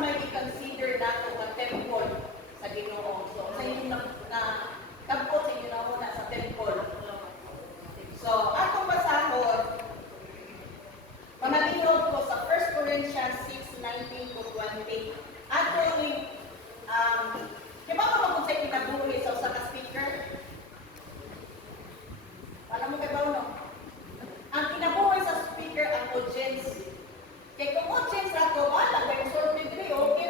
may i-consider nato nga temple sa Ginoo. So, sa inyo na temple sa inyo na una sa temple. So, atong basahon, manalihod ko sa 1 Corinthians 6:19 to 20. Atong di ba ko kung sa kinabuhi sa usa ka speaker? Alam mo kay no? Ang kinabuhi sa speaker ang audience. Kay kung audience ato, wala kay sorted diri, okay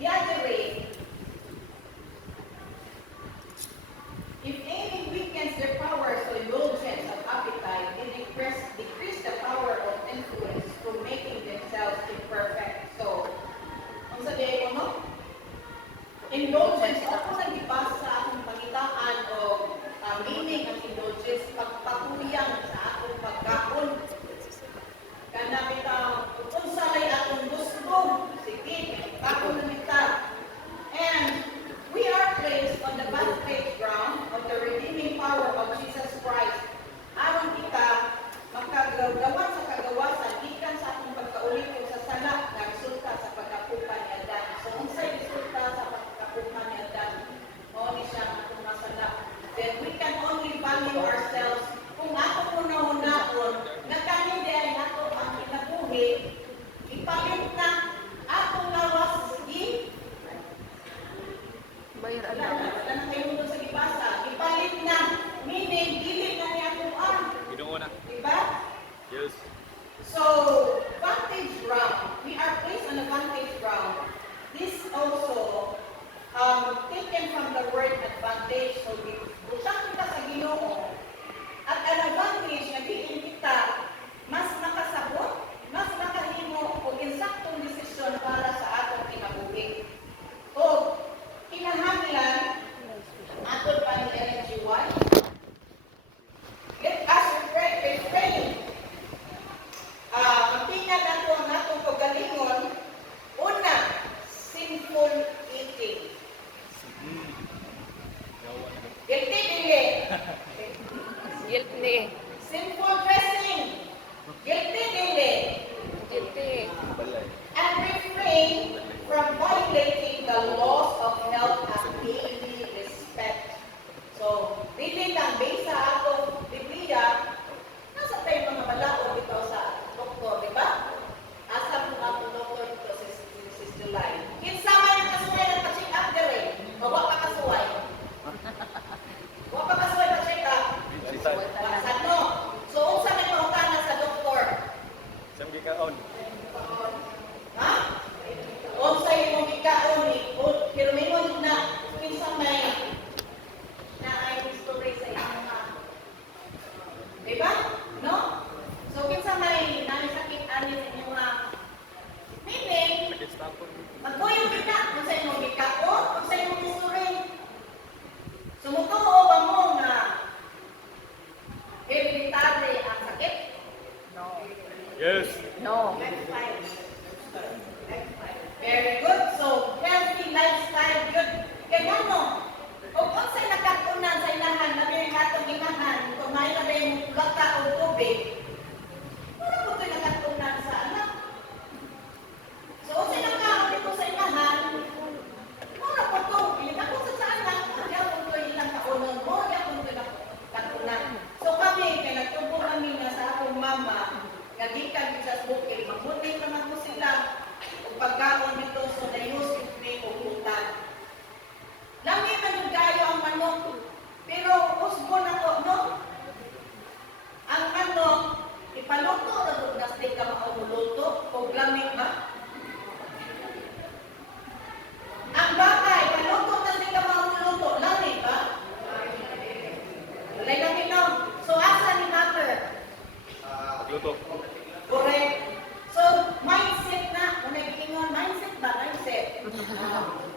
The other way, if any weakens their power, so indulgence of appetite, they decrease the power of influence through making themselves imperfect. So, ang sabihin ko, no? Indulgence, ako nang ibasa sa akong pangitaan o meaning ng indulgence, pagpakuyang sa akong pagkaon. Kana bitang kung salay atong gusto, sige, ako na kita. And we are placed on the vantage ground of the redeeming power of Jesus Christ. Aron kita makagawad sa kagawasan, ikan sa atong pagkaulit sa sala na resulta sa pagkapukan ni Adan. So, unsay resulta sa pagkapukan ni Adan? O ni siya atong masala. Then we can only value ourselves kung ato una-unahon na kami dahil ato ang kinabuhi, ipalit na atong lawas sige. Bayar Wala ano? na kayo sa gibasa. Ipalit na, meaning, dili na niya tuan. Ginoo na. Diba? Yes. So, vantage ground. We are placed on a vantage ground. This also taken from the word advantage. So, busang kita sa Ginoo. At ang advantage na diin kita, mas makasabot, mas makahimo o insaktong desisyon para sa atong kinabuhi. O, kinahanglan, atong pa ni Ellen G. White, let us refrain. Magtingnan nato ang atong kagalingon. Una, sinful eating. Guilty, dili. Guilty. Sinful dressing. Guilty, dili. Guilty. And refrain from violating the laws of health and daily respect. So, dili lang based sa atong Biblia, nasa tayo mga balaod dito sa doktor, di ba? Asa po atong doktor dito si July. Kinsa man yung kasuway ng pa-check up dire, mawa pa kasuway. Wa pa kasuway pa-check up. Sa no. So, unsa may pangutana sa doktor? Sam gikaon. Ha? Unsa imong gikaon ni pero may mo na kinsa may na ay history sa imong mga. Diba? No? So kinsa may sakit ani sa imong mga meaning Sakit stapon. magkuyo kita kung sa imong gikaon, kung sa imong history. Sumutuo ba mo nga hereditary ang sakit? No. Yes. No. Very good. So, healthy lifestyle, good. Kaya no, kung sa'y nagkatunan sa ilahan, labi yung atong inahan, kung may labi yung lata o tubig, wala po ito'y nagkatunan sa anak. So, kung sa'y nagkaon dito sa ilahan, wala po ito. Pinagkakusan sa anak, wala po ito'y ilang kaunon mo, wala po ito'y nagkatunan. So, kami, kaya nagtubo kami na sa akong mama, nagikan kita sa bukid, mabuti naman mo sila, pagkaon dito so na-use yung may pupuntan. Lami man yung gayo ang manok, pero usbo na ko, no? Ang manok, ipaluto na doon na steak ka makamuluto, o lamig ba? Ang baka, ipaluto na steak ka makamuluto, lamig ba? Walay lamig no? So, asa ni matter? Pagluto. Correct. So, mindset na. Kung nag-iingon, mindset ba? Mindset.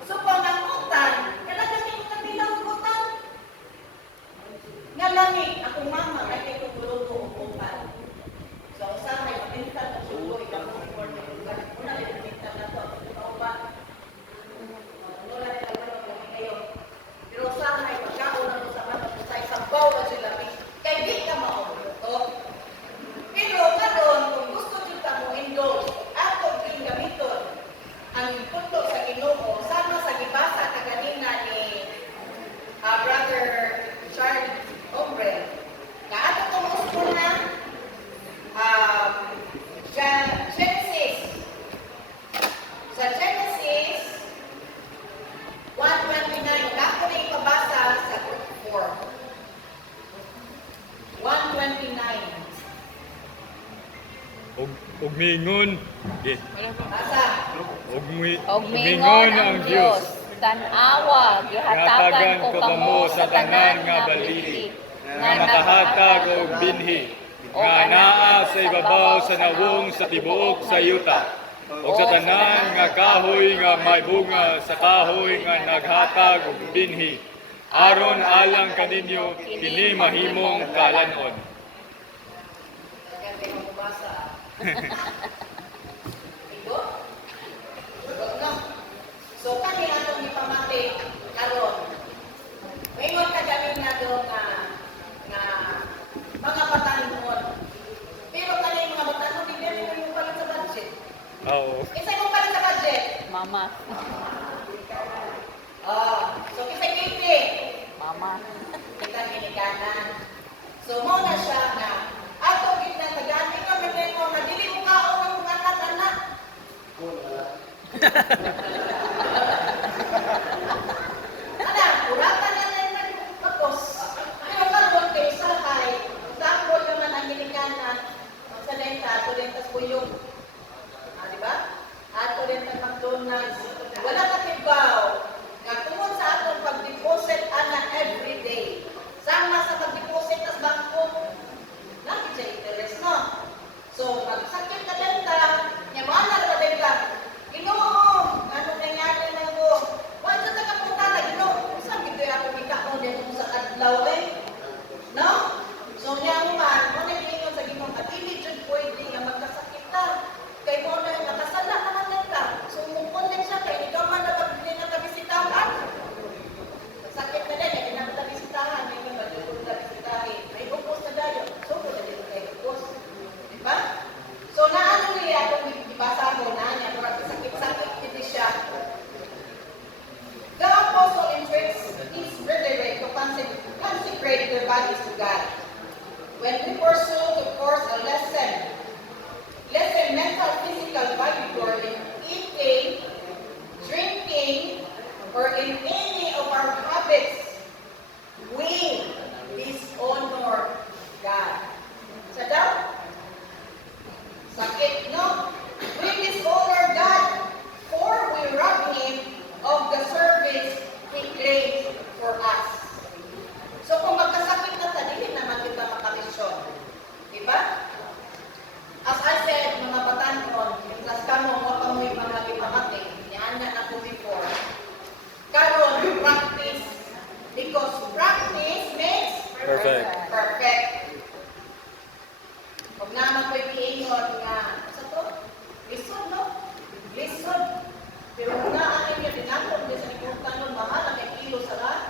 So, pag nangutan, kalagating ko kabilang utan. Nga lamig, akong mama, kaya ko tuluto utan. So, sa may mabintan na sugo, ikaw mo important. Una, mabintan na to. Ikaw ba? Wala na lang kami kayo. Pero sa may pagkaon na sa mga sa isang baw na sila, kaya di ka mauluto. Pero karon kung gusto kita mo indulge, ato king gamiton ang punto sa Ginoo sama sa gibasa kaganina ni Brother Charles Ombre. Na ato kung gusto na Genesis. Sa Genesis 1:29, ako na ipabasa sa group 4. 1:29. Og mingon. Di. Wala pa. Basa. Og mingon ang Dios, tan-awa gihatagan ko kamo sa tanan nga baliti, nga nakahatag og binhi, nga naa sa ibabaw sa nawong sa tibuok sa yuta, og sa tanan nga kahoy nga may bunga sa kahoy nga naghatag og binhi, aron alang kaninyo kini mahimong kalanon. Ito? No? So, kami atong ipamati karon. Mayroon ka galing na doon na mga batanon. Pero kani mga batanon, hindi rin yung palit sa budget. Oo. Isa yung palit sa budget. Mama, So, kisa kiti. mama. Kita ginikanan. So, mo na siya na ato kita tagani nga meron mo na dili mo kaon ang mga anak-anak. Ana, uratan na lang nagpapos. Pero karon kay sakay, sample naman ang ginikanan. Sa denta, ato din tas buyog. Di ba? Ato din tas McDonald's. Wala ka tibaw. Nga tungod sa atong pag-deposit ana every day. Sama sa pag-deposit tas bangko. Lagi siya interest, no? So, magsakit ka denta, nyamana na ba ka? Ginoo, ano nangyari na ko? Wala sa tagapunta na, Ginoo. Saan gito ako ikaon dito sa adlaw eh? No? So, niya mo man, mo na gingon sa Ginoo, at hindi dyan pwede nga magkasakit ka. Kay mo na nakasala naman lang ka. So, mukon din siya, kay ikaw man na pag hindi nakabisitahan. Sakit na din, hindi nakabisitahan, hindi na nakabisitahin. May bukos na dayo. So, kung na dito kayo bukos. Diba? So, naano niya itong ibasa mo na niya, para sakit-sakit hindi siya. The apostle entreats his brethren to consecrate their bodies to God. When we pursue the course a lesson mental, physical, vigor in eating, drinking, or in any of our habits, we dishonor God. Sa daw? Sakit, no? We dishonor God, for we rob Him of the service He claims for us. So kung magkasakit na tayo, hindi naman kita makamisyon. Diba? As I said, mga batanon, plus kamo, wala mo yung mga ipamati, niyanan ako before. Karon, practice. Because practice makes Perfect. perfect. Huwag naman ko iingon nga, sa to? Lisod, no? Lisod. Pero kung naanin niya, dinatong din sa lipuntan nun, mahal ang kilo sa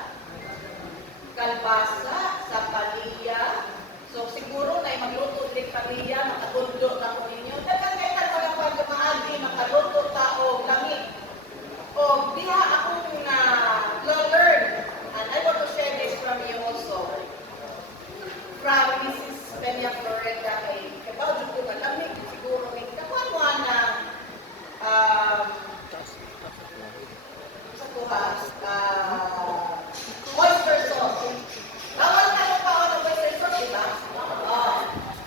kalbasa, sa palya. So siguro na magluto din palya, makabundo na ko ninyo. Dagan kayo na pala pag maagi, makaluto tao, langit. O diha akong learn, and I want to share this from you also. From Mrs. Peña Florida, kabaw dito ka lamig, siguro may kapanuan na sa tuhas, oyster sauce. Bawal kayo pa ako ng oyster sauce, di ba?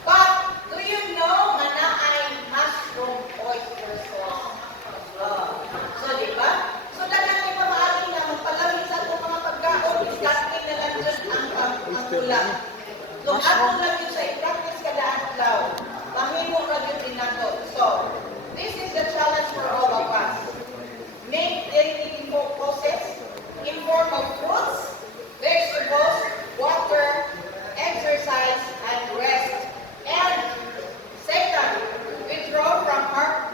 But, do you know na ay mushroom oyster sauce? So, di ba? So, dagan kayo pamaagin na magpalamig sa itong mga pagkaon, discarding na lang dyan ang kulang. So, ako lang yun sa i-practice kada adlaw. Mahimo ra yun din nato. So, this is the challenge for all of us. Make daily eating process in form of fruits, vegetables, water, exercise, and rest. And second, withdraw from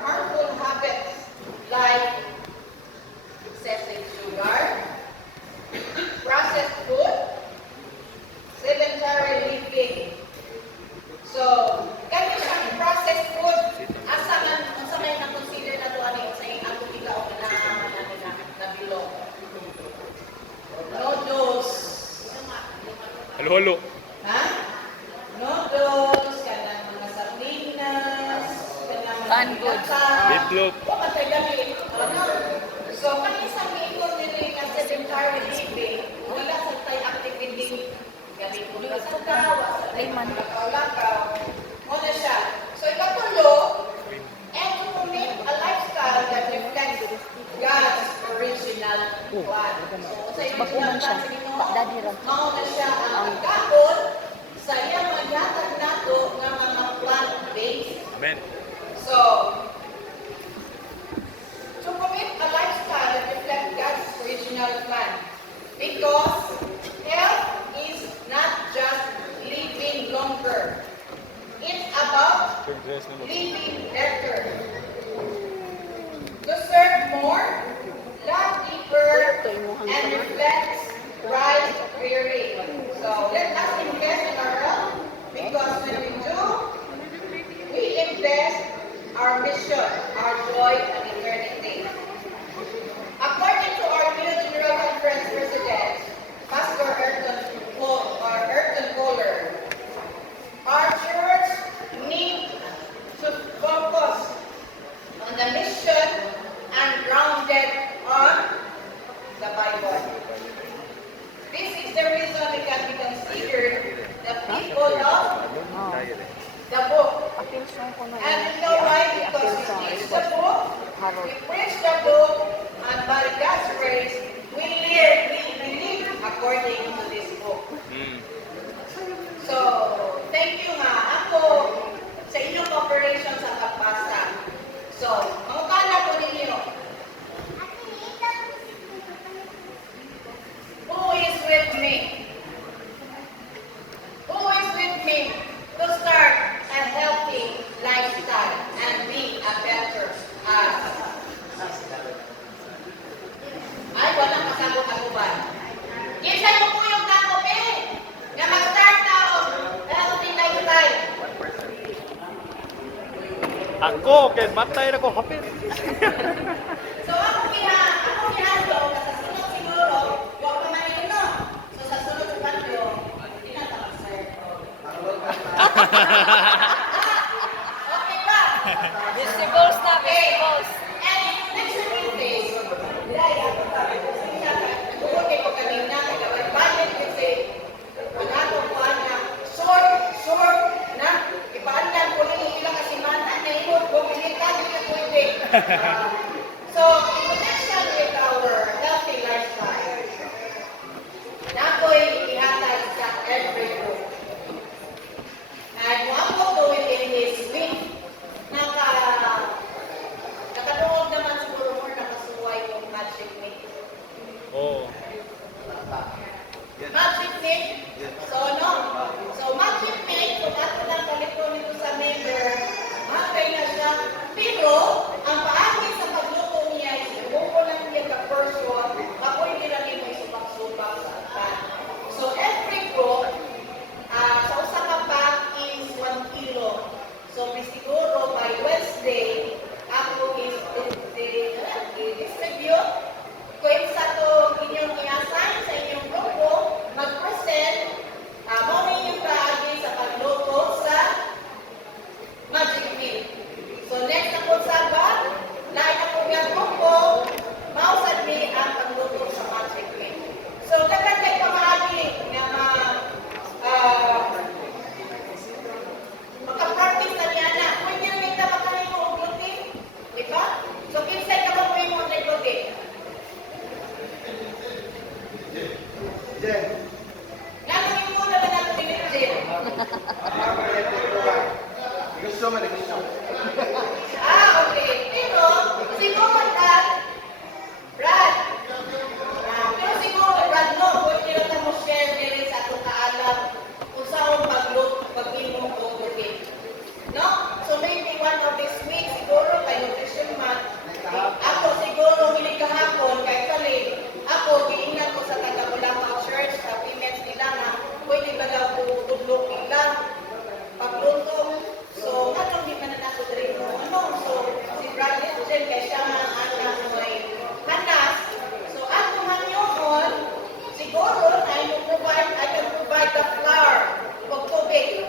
harmful habits like excessive sugar, processed food, sedentary living. So, kanya siyang processed food, asa may na-consider na doon sa ako ikaw na bilog. Noodles. Halo-halo. Ha? Noodles, kanang mga sardinas, kanang mga Canned goods. Meatloaf. Kapatay gabi. So, kung isang ingon nila nga sedentary living, wala sa tayo activity. Gabi ko na sa tawa, sa lakaw-lakaw. Muna siya. So, ikatulo, and to commit a lifestyle that reflects kwan. So, sa iyo Baguman siya. Dadi ra. mao na siya ang pagkaon sa iyang maghatag nato nga mga plant-based. Amen. So, to commit a lifestyle that reflects God's original plan. Because health is not just living longer. It's about living better. To serve more, love deeper, and reflect Christ's spirit. So let us invest in our health because when we do, we invest our mission, our joy, and eternity. According to our new General Conference President, Pastor Ayrton Kohler, our church needs to focus on the mission and grounded on the Bible. This is the reason we can be considered the people of the book. Apilson ko na And you know why? Because we teach the book, we preach the book, and by God's grace, we live according to this book. So, thank you nga ako sa inyong cooperation sa pagbasa. So, mamukala po ninyo. Who is with me? Who is with me to start a healthy lifestyle and be a better us? Ay, walang kasabot ako ba? Isay mo po yung tako, nga mag-start na ako healthy lifestyle. Ako, kay matay na ko hapit. So ako pinahalo, sa sunod siguro, huwag pa man yun, no? So sa sunod sa patio, hindi na ito mag-start. Okay ba? Vegetables na, vegetables. And next Wednesday, dahil ako sabi ko, nagbubuti ko kanina, nagawal-balik kasi ang ako po na short, na ipaandan ko rin yung ilang kasimana na imod, bumili ka, hindi ka pwede. So, in connection with our healthy lifestyle, na ako'y ihatag sa every group. And what we'll do in this week, nakatuog naman siguro more nakasuway yung magic meat. Oh. Magic meat? So, no? So, magic meat, kung ato lang kalito nito sa member, magkay na siya. Pero, ang paagi sa pagluto niya, ibuko lang niya ka-person, ako'y nilagay mo isupak-supak sa atan. So, every group, sa usa ka pack is 1 kilo. So, siguro by Wednesday, ako is i-distribute. Kung sa to inyong i-assign sa inyong grupo, mag-present, mawin yung kaagi sa pagluto sa magic meal. So, next na po Sabat, lahat na po yung grupo, mausad ni ang pagluto sa magic meal. So, kagandang pamahagi na maka-practice na niya na. Kung hindi namin ka makalim mo ang gluten, di ba? So, kinsay ka ba mo yung mga gluten? Gagawin mo na lang natin pinipin. Okay. Pero, siguro Brad, pero siguro, Brad, no, kung hindi na mo share din sa itong kaalam kung saan pag-imong o gluten. No? So, maybe one of this week, siguro, kay Nutrition Month, ako siguro, hindi kahapon, kay Kali, ako, giingat ko sa taga-Ulama Church, sa payments nila na, pwede ba daw tutulog nila, pagluto. So, natong di pa na nato rin mo, so, si Bradley, dyan, kaya siya man anak may hanas. So, ako man yun, siguro, I can provide the flour, pag tubig.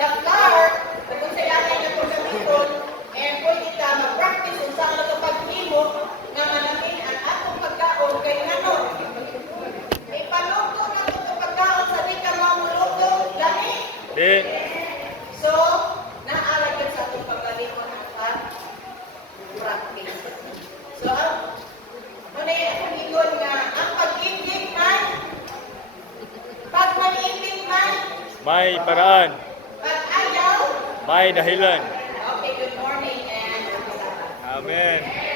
The flour, kung sa yakin na po gamiton, and pwede ka mag-practice kung saan na pag-imo na manamin ang atong pagkaon kay ano. May paluto na itong pagkaon sa di ka mamuluto, gani? So, naaalagyan sa itong pagkalimon ang pag-practice. So, muna yung akong ingon nga, ang pag-ibig man, pag mag-ibig man, May paraan, pag ayaw, may dahilan. okay, good morning and Amen.